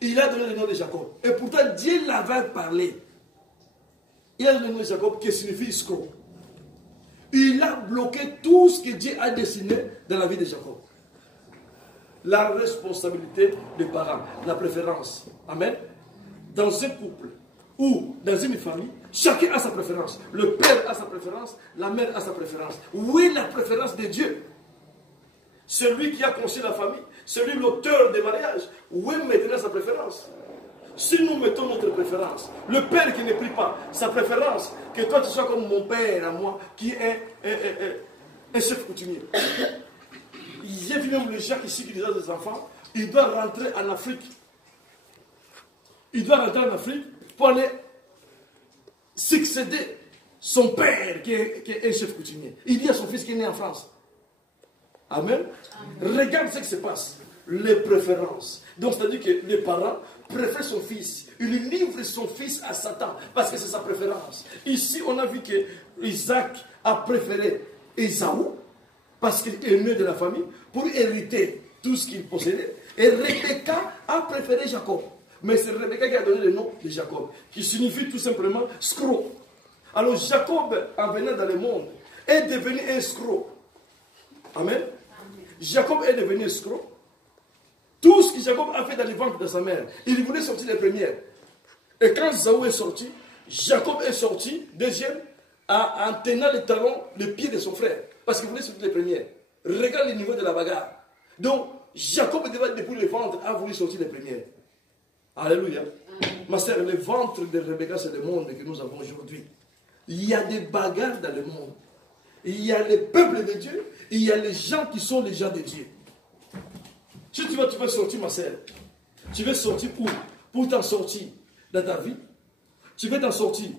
il a donné le nom de Jacob. Et pourtant, Dieu l'avait parlé. Il a donné le nom de Jacob qui signifie escroc. Il a bloqué tout ce que Dieu a dessiné dans la vie de Jacob. La responsabilité des parents, la préférence. Amen. Dans un couple ou dans une famille, chacun a sa préférence. Le père a sa préférence, la mère a sa préférence. Oui, la préférence de Dieu. Celui qui a conçu la famille, celui l'auteur des mariages, oui, maintenant sa préférence. Si nous mettons notre préférence, le père qui ne prie pas, sa préférence, que toi tu sois comme mon père à moi, qui est un chef coutumier. J'ai vu même le Jacques ici qui disait à ses enfants, il doit rentrer en Afrique. Il doit rentrer en Afrique pour aller succéder son père qui est un chef coutumier. Il dit à son fils qui est né en France. Amen. Amen. Regarde ce qui se passe. Les préférences. Donc, c'est-à-dire que les parents préfèrent son fils. Il livre son fils à Satan parce que c'est sa préférence. Ici, on a vu que Isaac a préféré Ésaü parce qu'il est né de la famille pour hériter tout ce qu'il possédait. Et Rebecca a préféré Jacob. Mais c'est Rebecca qui a donné le nom de Jacob, qui signifie tout simplement escroc. Alors, Jacob, en venant dans le monde, est devenu un escroc. Amen. Jacob est devenu escroc. Tout ce que Jacob a fait dans le ventre de sa mère, il voulait sortir les premières. Et quand Ésaü est sorti, Jacob est sorti, deuxième, en tenant les talons, le pied de son frère. Parce qu'il voulait sortir les premières. Regarde le niveau de la bagarre. Donc, Jacob, depuis le ventre, a voulu sortir les premières. Alléluia. Ma sœur, le ventre de Rebecca, c'est le monde que nous avons aujourd'hui. Il y a des bagarres dans le monde. Il y a le peuple de Dieu, il y a les gens qui sont les gens de Dieu. Si tu veux sortir, ma sœur, tu veux sortir pour t'en sortir dans ta vie. Tu veux t'en sortir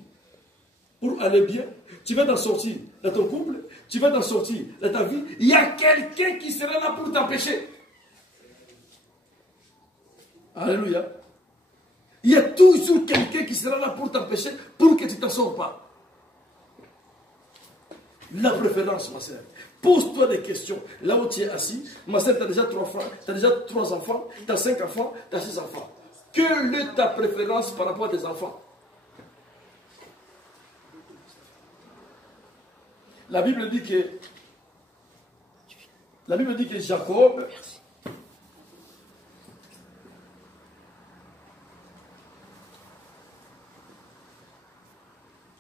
pour aller bien. Tu veux t'en sortir dans ton couple. Tu veux t'en sortir dans ta vie. Il y a quelqu'un qui sera là pour t'empêcher. Alléluia. Il y a toujours quelqu'un qui sera là pour t'empêcher, pour que tu ne t'en sors pas. La préférence, ma soeur. Pose-toi des questions. Là où tu es assis, ma soeur, tu as déjà 3 enfants, tu as 5 enfants, tu as 6 enfants. Quelle est ta préférence par rapport à tes enfants? La Bible dit que Jacob,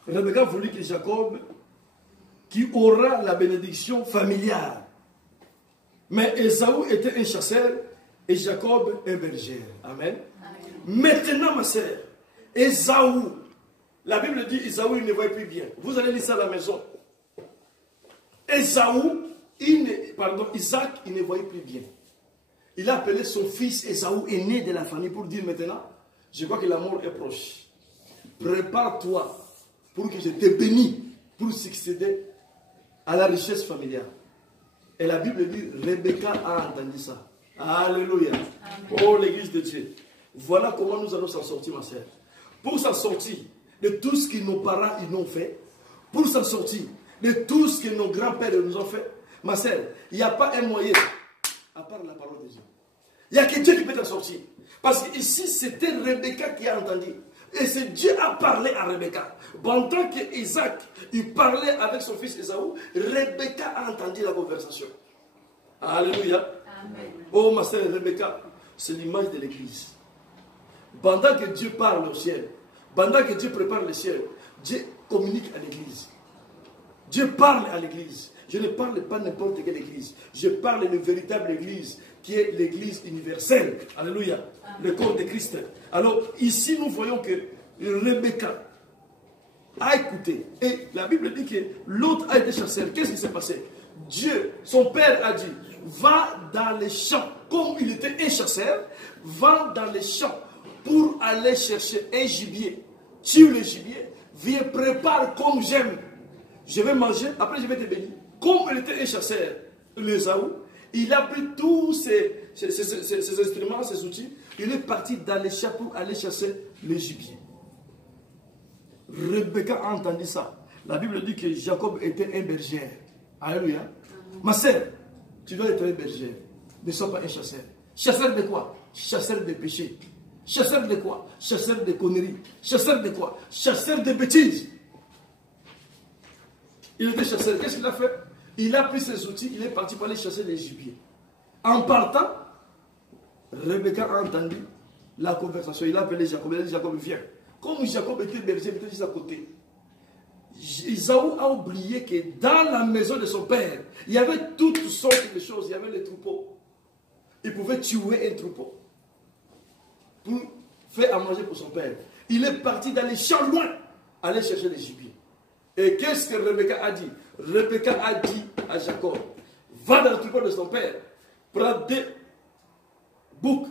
Rebecca voulut que Jacob, qui aura la bénédiction familiale. Mais Ésaü était un chasseur et Jacob un berger. Amen. Maintenant, ma sœur, Ésaü, la Bible dit Ésaü, il ne voit plus bien. Vous allez lire ça à la maison. Ésaü, Isaac, il ne voyait plus bien. Il a appelé son fils Ésaü, aîné de la famille, pour dire maintenant, je crois que la mort est proche. Prépare-toi pour que je te bénisse, pour succéder à la richesse familiale. Et la Bible dit, Rebecca a entendu ça. Alléluia. Amen. Oh, l'église de Dieu. Voilà comment nous allons s'en sortir, ma sœur. Pour s'en sortir de tout ce que nos parents ils ont fait, pour s'en sortir de tout ce que nos grands-pères nous ont fait, ma sœur, il n'y a pas un moyen à part la parole de Dieu. Il n'y a que Dieu qui peut t'en sortir. Parce qu'ici, c'était Rebecca qui a entendu. Et c'est Dieu a parlé à Rebecca. Pendant que Isaac il parlait avec son fils Ésaü, Rebecca a entendu la conversation. Alléluia. Amen. Oh ma sœur Rebecca, c'est l'image de l'église. Pendant que Dieu parle au ciel, pendant que Dieu prépare le ciel, Dieu communique à l'église. Dieu parle à l'église. Je ne parle pas n'importe quelle église. Je parle d'une véritable église qui est l'église universelle. Alléluia. Amen. Le corps de Christ. Alors ici nous voyons que Rebecca a écouté. Et la Bible dit que l'autre a été chasseur. Qu'est-ce qui s'est passé? Dieu, son père a dit, va dans les champs. Comme il était un chasseur, va dans les champs pour aller chercher un gibier. Tue le gibier, viens, prépare comme j'aime. Je vais manger, après je vais te bénir. Comme il était un chasseur, Ésaü, il a pris tous ses instruments, ses outils. Il est parti dans les champs pour aller chasser le gibier. Rebecca a entendu ça. La Bible dit que Jacob était un berger. Alléluia. Ma sœur, tu dois être un berger. Ne sois pas un chasseur. Chasseur de quoi? Chasseur de péché. Chasseur de quoi? Chasseur de conneries. Chasseur de quoi? Chasseur de bêtises. Il était chasseur. Qu'est-ce qu'il a fait? Il a pris ses outils, il est parti pour aller chasser les gibiers. En partant, Rebecca a entendu la conversation. Il a appelé Jacob. Il a dit, Jacob, viens. Comme Jacob était berger, il était juste à côté. Ésaü a oublié que dans la maison de son père, il y avait toutes sortes de choses. Il y avait les troupeaux. Il pouvait tuer un troupeau pour faire à manger pour son père. Il est parti dans les champs loin, aller chercher les gibiers. Et qu'est-ce que Rebecca a dit? Rebecca a dit à Jacob, va dans le troupeau de son père, prends des boucs,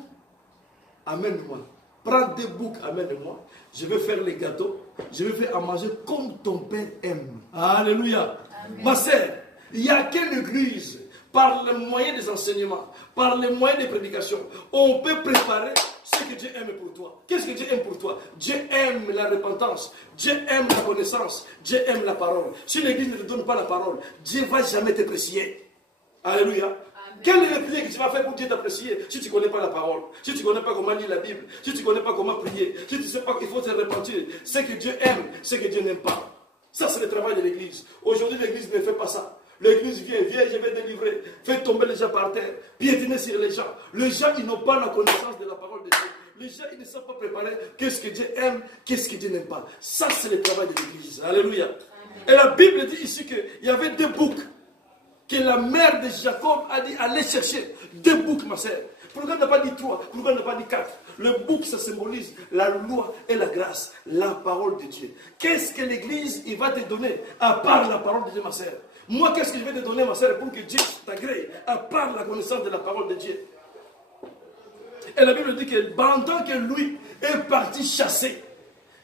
amène-moi. Prends des boucs, amène-moi. Je vais faire les gâteaux. Je vais faire à manger comme ton père aime. Alléluia. Amen. Ma sœur, il n'y a qu'une église, par le moyen des enseignements, par le moyen des prédications, on peut préparer ce que Dieu aime pour toi. Qu'est-ce que Dieu aime pour toi? Dieu aime la repentance. Dieu aime la connaissance. Dieu aime la parole. Si l'église ne te donne pas la parole, Dieu ne va jamais t'apprécier. Alléluia. Amen. Quel est le prière que tu vas faire pour Dieu t'apprécier si tu ne connais pas la parole, si tu ne connais pas comment lire la Bible, si tu ne connais pas comment prier, si tu ne sais pas qu'il faut te repentir, ce que Dieu aime, ce que Dieu n'aime pas. Ça, c'est le travail de l'église. Aujourd'hui, l'église ne fait pas ça. L'église vient, je vais délivrer, fait tomber les gens par terre, piétiner sur les gens. Les gens, ils n'ont pas la connaissance de la parole de Dieu. Les gens, ils ne savent pas préparer qu'est-ce que Dieu aime, qu'est-ce que Dieu n'aime pas. Ça, c'est le travail de l'église. Alléluia. Et la Bible dit ici qu'il y avait deux boucs que la mère de Jacob a dit allez chercher. Deux boucs, ma sœur. Pourquoi elle n'a pas dit trois? Pourquoi elle n'a pas dit quatre? Le bouc, ça symbolise la loi et la grâce, la parole de Dieu. Qu'est-ce que l'église il va te donner à part la parole de Dieu, ma sœur? Moi, qu'est-ce que je vais te donner, ma sœur, pour que Dieu t'agrée à part la connaissance de la parole de Dieu? Et la Bible dit que pendant que lui est parti chasser,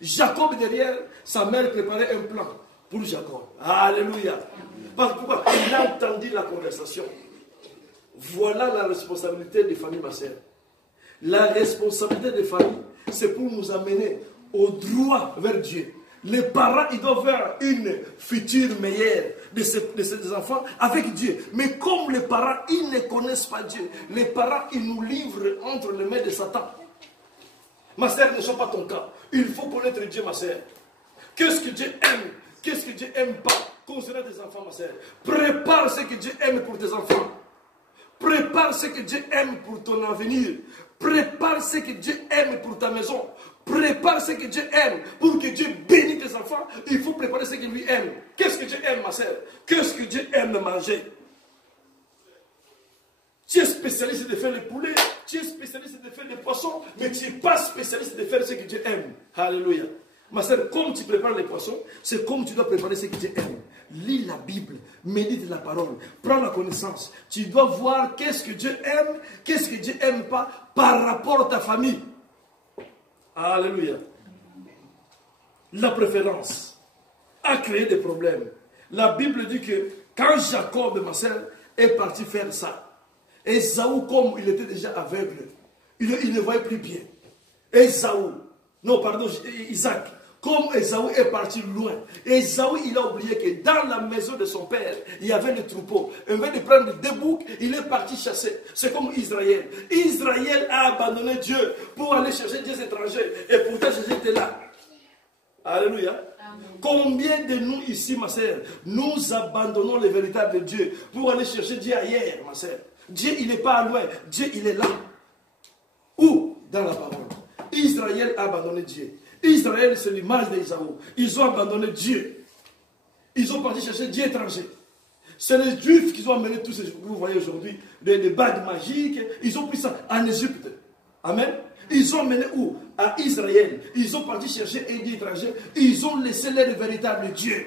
Jacob derrière, sa mère préparait un plan pour Jacob. Alléluia. Pourquoi? Il a entendu la conversation. Voilà la responsabilité des familles, ma sœur. La responsabilité des familles, c'est pour nous amener au droit vers Dieu. Les parents, ils doivent faire une future meilleure de ces enfants avec Dieu. Mais comme les parents, ils ne connaissent pas Dieu, les parents, ils nous livrent entre les mains de Satan. Ma sœur, ne soit pas ton cas. Il faut connaître Dieu, ma sœur. Qu'est-ce que Dieu aime? Qu'est-ce que Dieu n'aime pas concernant tes enfants, ma sœur? Prépare ce que Dieu aime pour tes enfants. Prépare ce que Dieu aime pour ton avenir. Prépare ce que Dieu aime pour ta maison. Prépare ce que Dieu aime pour que Dieu bénisse tes enfants. Il faut préparer ce qu'il lui aime. Qu'est-ce que Dieu aime, ma sœur? Qu'est-ce que Dieu aime manger? Tu es spécialiste de faire le poulet, tu es spécialiste de faire les poissons, mais tu n'es pas spécialiste de faire ce que Dieu aime. Alléluia. Ma sœur, comme tu prépares les poissons, c'est comme tu dois préparer ce que Dieu aime. Lis la Bible, médite la parole, prends la connaissance. Tu dois voir qu'est-ce que Dieu aime, qu'est-ce que Dieu n'aime pas par rapport à ta famille. Alléluia. La préférence a créé des problèmes. La Bible dit que quand Jacob, ma sœur, est parti faire ça, Ésaü, comme il était déjà aveugle, il ne voyait plus bien. Isaac, comme Ésaü est parti loin, Ésaü, il a oublié que dans la maison de son père, il y avait le troupeau. Au lieu de prendre deux boucs, il est parti chasser. C'est comme Israël. Israël a abandonné Dieu pour aller chercher des étrangers. Et pourtant, Jésus était là. Alléluia. Amen. Combien de nous ici, ma sœur, nous abandonnons le véritable Dieu pour aller chercher Dieu ailleurs, ma sœur? Dieu, il n'est pas loin. Dieu, il est là. Où? Dans la parole. Israël a abandonné Dieu. Israël, c'est l'image d'Ésaü. Ils ont abandonné Dieu. Ils ont parti chercher Dieu étranger. C'est les Juifs qui ont amené tous ces, vous voyez aujourd'hui, des bagues magiques. Ils ont pris ça en Égypte. Amen. Ils ont mené où? À Israël. Ils ont parti chercher un Dieu étranger. Ils ont laissé leur véritable Dieu.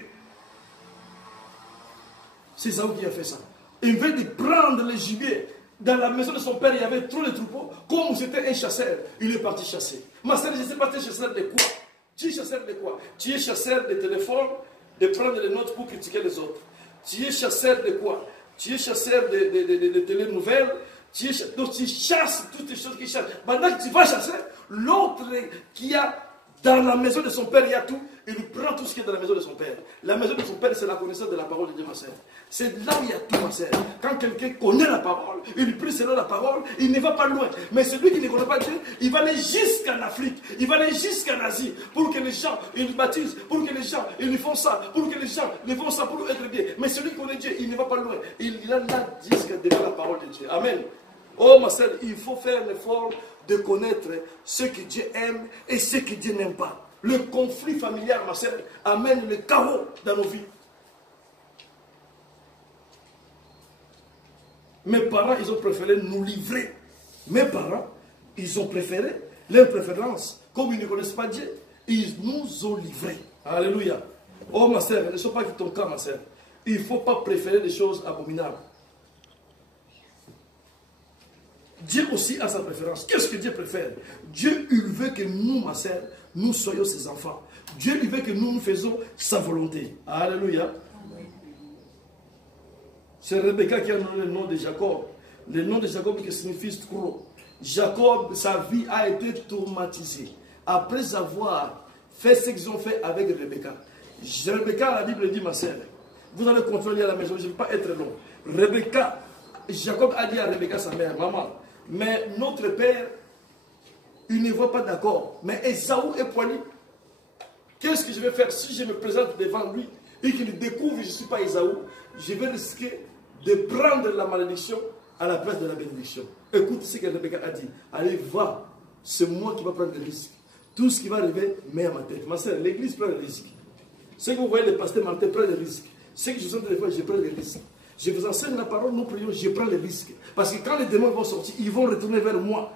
C'est Ésaü qui a fait ça. Il veut de prendre le gibier. Dans la maison de son père, il y avait trop de troupeaux. Comme c'était un chasseur, il est parti chasser. Ma sœur, je ne sais pas, tu es chasseur de quoi? Tu es chasseur de quoi? Tu es chasseur de téléphone, de prendre les notes pour critiquer les autres. Tu es chasseur de quoi? Tu es chasseur de télénouvelles. Donc tu chasses toutes les choses qui chassent. Pendant que tu vas chasser, l'autre qui a dans la maison de son père, il y a tout. Il prend tout ce qui est dans la maison de son père. La maison de son père, c'est la connaissance de la parole de Dieu, ma sœur. C'est là où il y a tout, ma sœur. Quand quelqu'un connaît la parole, il prie selon la parole, il ne va pas loin. Mais celui qui ne connaît pas Dieu, il va aller jusqu'en Afrique, il va aller jusqu'en Asie, pour que les gens, ils baptisent, pour que les gens, ils font ça, pour que les gens, ils font ça pour être bien. Mais celui qui connaît Dieu, il ne va pas loin. Il est là jusqu'à devant la parole de Dieu. Amen. Oh, ma sœur, il faut faire l'effort de connaître ce que Dieu aime et ce que Dieu n'aime pas. Le conflit familial, ma sœur, amène le chaos dans nos vies. Mes parents, ils ont préféré nous livrer. Mes parents, ils ont préféré leur préférence. Comme ils ne connaissent pas Dieu, ils nous ont livrés. Alléluia. Oh, ma sœur, ne sois pas ton cas, ma sœur. Il ne faut pas préférer des choses abominables. Dieu aussi a sa préférence. Qu'est-ce que Dieu préfère? Dieu, il veut que nous, ma sœur, nous soyons ses enfants. Dieu, il veut que nous faisons sa volonté. Alléluia. C'est Rebecca qui a donné le nom de Jacob. Le nom de Jacob qui signifie scroll. Jacob, sa vie a été traumatisée. Après avoir fait ce qu'ils ont fait avec Rebecca. Rebecca, la Bible dit, ma sœur, vous allez contrôler à la maison, je ne vais pas être long. Rebecca, Jacob a dit à Rebecca, sa mère, maman, mais notre père, il ne va pas d'accord. Mais Ésaü est poilu. Qu'est-ce que je vais faire si je me présente devant lui et qu'il découvre que je ne suis pas Ésaü? Je vais risquer de prendre la malédiction à la place de la bénédiction. Écoute ce que Rebecca a dit. Allez, va c'est moi qui vais prendre des risques. Tout ce qui va arriver met à ma tête. Ma soeur, l'église prend des risques. Ce que vous voyez, le pasteur Martin prend des risques. Ce que je sens des fois, je prends des risques. Je vous enseigne la parole, nous prions, je prends les risques. Parce que quand les démons vont sortir, ils vont retourner vers moi.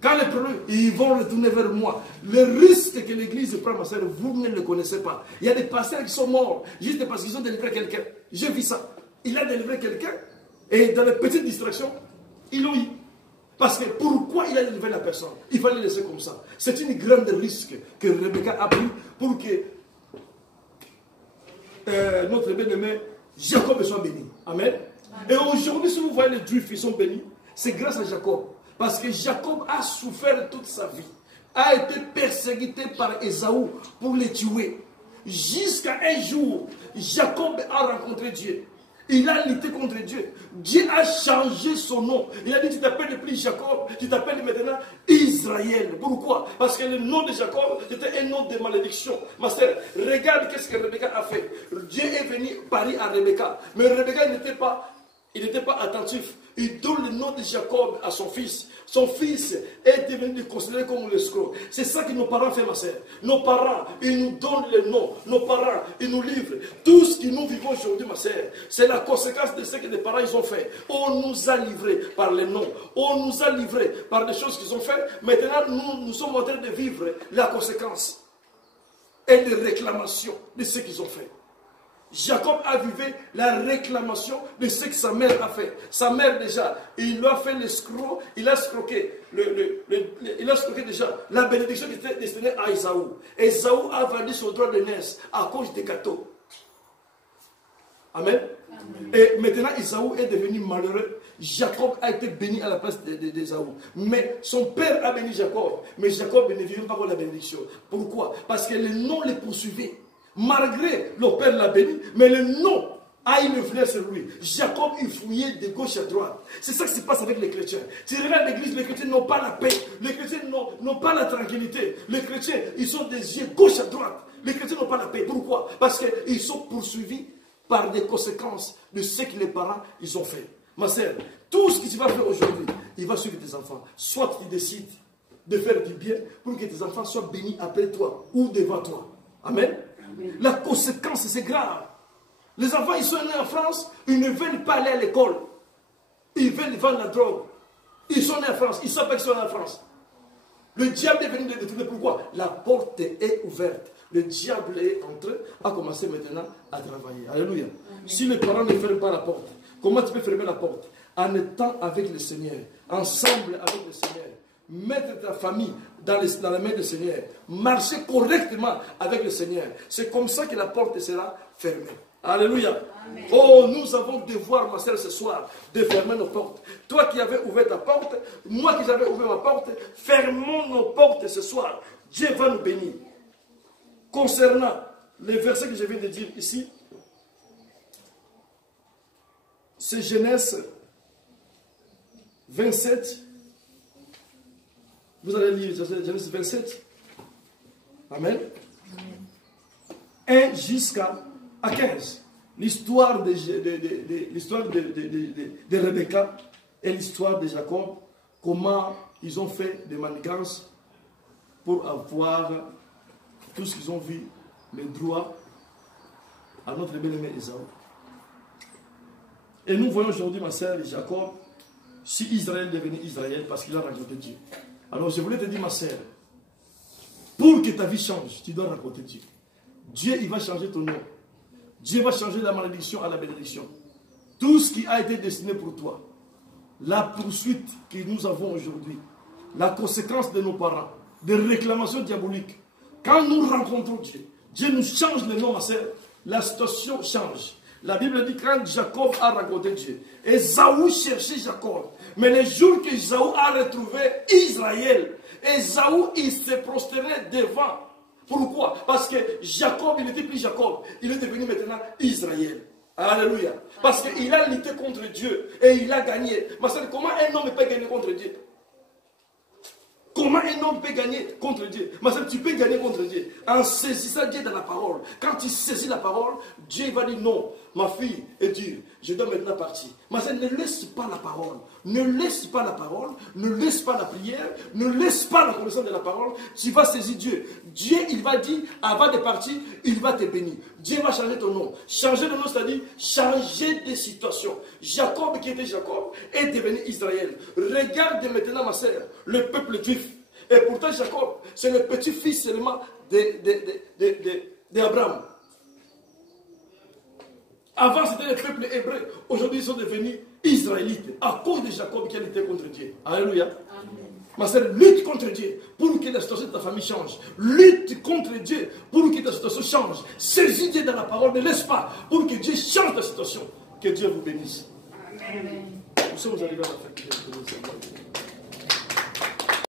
Quand les problèmes, ils vont retourner vers moi. Le risque que l'église prend, ma soeur, vous ne le connaissez pas. Il y a des pasteurs qui sont morts juste parce qu'ils ont délivré quelqu'un. J'ai vu ça. Il a délivré quelqu'un et dans les petites distractions, ils l'ont eu. Parce que pourquoi il a délivré la personne? Il fallait laisser comme ça. C'est une grande risque que Rebecca a pris pour que notre bien-aimé Jacob soit béni. Amen. Et aujourd'hui, si vous voyez les Juifs, ils sont bénis, c'est grâce à Jacob. Parce que Jacob a souffert toute sa vie, a été persécuté par Ésaü pour les tuer. Jusqu'à un jour, Jacob a rencontré Dieu. Il a lutté contre Dieu. Dieu a changé son nom. Il a dit, tu t'appelles plus Jacob, tu t'appelles maintenant Israël. Pourquoi? Parce que le nom de Jacob, c'était un nom de malédiction. Ma sœur, regarde qu'est-ce que Rebecca a fait. Dieu est venu parler à Rebecca. Mais Rebecca n'était pas attentif. Il donne le nom de Jacob à son fils. Son fils est devenu considéré comme l'escroc. C'est ça que nos parents font, ma sœur. Nos parents, ils nous donnent le nom. Nos parents, ils nous livrent. Tout ce que nous vivons aujourd'hui, ma sœur, c'est la conséquence de ce que les parents ils ont fait. On nous a livrés par les noms. On nous a livrés par des choses qu'ils ont fait. Maintenant, nous sommes en train de vivre la conséquence et les réclamations de ce qu'ils ont fait. Jacob a vécu la réclamation de ce que sa mère a fait. Sa mère déjà, il lui a fait l'escroc, il a escroqué, il a escroqué déjà la bénédiction qui était destinée à Ésaü. Ésaü a vendu son droit de naissance à cause des gâteaux. Amen. Amen. Et maintenant Ésaü est devenu malheureux. Jacob a été béni à la place d'Ésaü. Mais son père a béni Jacob. Mais Jacob ne vivait pas pour la bénédiction. Pourquoi? Parce que le nom les poursuivait. Malgré le père l'a béni, mais le nom a une influence sur lui. Jacob, il fouillait de gauche à droite. C'est ça qui se passe avec les chrétiens. Si tu regardes l'église, les chrétiens n'ont pas la paix. Les chrétiens n'ont pas la tranquillité. Les chrétiens, ils sont des yeux gauche à droite. Les chrétiens n'ont pas la paix. Pourquoi? Parce qu'ils sont poursuivis par des conséquences de ce que les parents ils ont fait. Ma sœur, tout ce que tu vas faire aujourd'hui, il va suivre tes enfants. Soit tu décides de faire du bien pour que tes enfants soient bénis après toi ou devant toi. Amen. La conséquence, c'est grave. Les enfants, ils sont nés en France, ils ne veulent pas aller à l'école. Ils veulent vendre la drogue. Ils sont nés en France, ils ne savent pas qu'ils sont nés en France. Le diable est venu les détourner. Pourquoi? La porte est ouverte. Le diable est entré, a commencé maintenant à travailler. Alléluia. Amen. Si les parents ne ferment pas la porte, comment tu peux fermer la porte? En étant avec le Seigneur, ensemble avec le Seigneur. Mettre ta famille dans la main du Seigneur. Marcher correctement avec le Seigneur. C'est comme ça que la porte sera fermée. Alléluia. Amen. Oh, nous avons devoir, ma soeur, ce soir, de fermer nos portes. Toi qui avais ouvert ta porte, moi qui j'avais ouvert ma porte, fermons nos portes ce soir. Dieu va nous bénir. Concernant les versets que je viens de dire ici, c'est Genèse 27. Vous allez lire Genèse 27. Amen. 1 jusqu'à 15. L'histoire de Rebecca et l'histoire de Jacob. Comment ils ont fait des manigances pour avoir tout ce qu'ils ont vu, le droit à notre bien-aimé Ésaü. Et nous voyons aujourd'hui, ma sœur, Jacob, si Israël devenait Israël parce qu'il a rencontré Dieu. Alors je voulais te dire, ma sœur, pour que ta vie change, tu dois rencontrer Dieu. Dieu, il va changer ton nom. Dieu va changer la malédiction à la bénédiction. Tout ce qui a été destiné pour toi, la poursuite que nous avons aujourd'hui, la conséquence de nos parents, des réclamations diaboliques, quand nous rencontrons Dieu, Dieu nous change le nom, ma sœur, la situation change. La Bible dit quand Jacob a rencontré Dieu, Ésaü cherchait Jacob. Mais le jour que Ésaü a retrouvé Israël, Ésaü il s'est prosterné devant. Pourquoi? Parce que Jacob, il n'était plus Jacob, il est devenu maintenant Israël. Alléluia. Parce qu'il a lutté contre Dieu et il a gagné. Ma soeur, comment un homme peut gagner contre Dieu? Comment un homme peut gagner contre Dieu? Ma soeur, tu peux gagner contre Dieu en saisissant Dieu dans la parole. Quand tu saisis la parole, Dieu va dire non, ma fille est dure, je dois maintenant partir. Ma soeur, ne laisse pas la parole. Ne laisse pas la parole, ne laisse pas la prière, ne laisse pas la connaissance de la parole. Tu vas saisir Dieu. Dieu, il va dire, avant de partir, il va te bénir. Dieu va changer ton nom. Changer de nom, c'est-à-dire changer de situation. Jacob, qui était Jacob, est devenu Israël. Regarde maintenant, ma soeur, le peuple juif. Et pourtant, Jacob, c'est le petit-fils seulement d'Abraham. Avant, c'était le peuple hébreu. Aujourd'hui, ils sont devenus israélites à cause de Jacob qui a lutté contre Dieu. Alléluia. Amen. Ma soeur, lutte contre Dieu pour que la situation de ta famille change. Lutte contre Dieu pour que ta situation change. Saisis Dieu dans la parole, ne laisse pas pour que Dieu change ta situation. Que Dieu vous bénisse. Amen. Nous sommes arrivés à la fin de